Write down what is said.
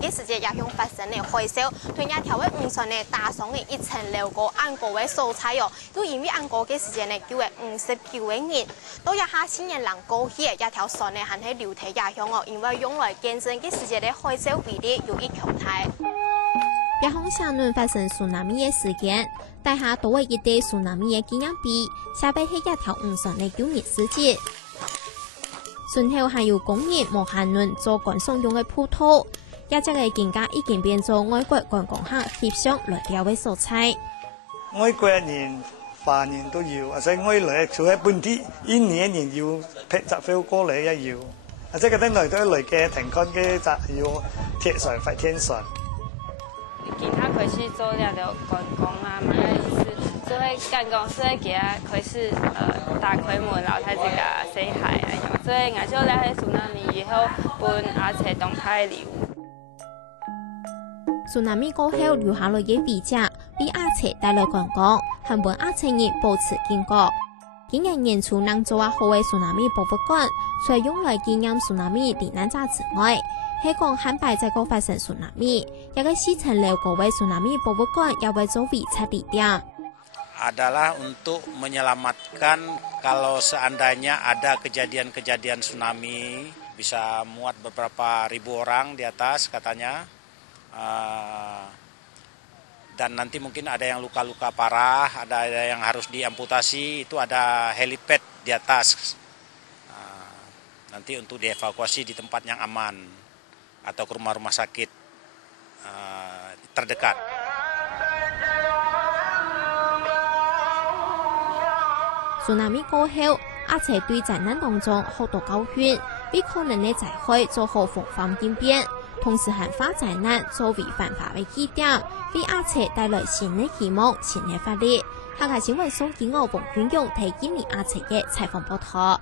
嘅時節也向發生嘅海嘯，對亞條嘅五船呢打上嘅一層樓高安高嘅素材哦，都因為安高嘅時間呢叫為59個人，到一下千人能過去嘅一條船呢，還係流體也向哦，因為用來見證嘅時節嘅海嘯比例有一強大。北方上輪發生蘇南米嘅事件，大下多為一對蘇南米嘅紀念碑，下邊係一條五船嘅救命事跡。船後還有工人無限輪做觀賞用嘅鋪頭。一隻嘅景家已經變做外國觀光客翕相來釣嘅素材。外國人、華人都要，或者外來做喺本地，一年要拍集飛過嚟一要，或者嗰啲來都來嘅停工嘅就要鐵船發天船。其他開始做了就觀光啊，嘛個意思，做喺間公司嘅啊開始大規模然後睇這個死海啊，所以我就來喺蘇南米以後搬阿切動態禮物。蘇南米過後留下來嘅遺跡，俾阿切帶來觀光，還本阿切人保持堅固。今年年初能做好嘅蘇南米博物館，除用來紀念蘇南米罹難者之外，係講漢擺在個發生蘇南米，一個4層樓高嘅蘇南米博物館也會做遺產地點。Adalah untuk menyelamatkan kalau seandainya ada kejadian-kejadian tsunami bisa muat beberapa ribu orang di atas katanya. Dan nanti mungkin ada yang luka-luka parah, ada yang harus diamputasi, itu ada helipad di atas. Nanti untuk dievakuasi di tempat yang aman atau ke rumah-rumah sakit terdekat. 蘇南米過後，阿切對災難當中學到教訓，為可能嘅災害做好防範應變。同時還化災難作為犯法嘅起點，為阿切帶來新嘅希望、新嘅法律。下個新聞送給我馮君勇睇今年阿切嘅採訪報道。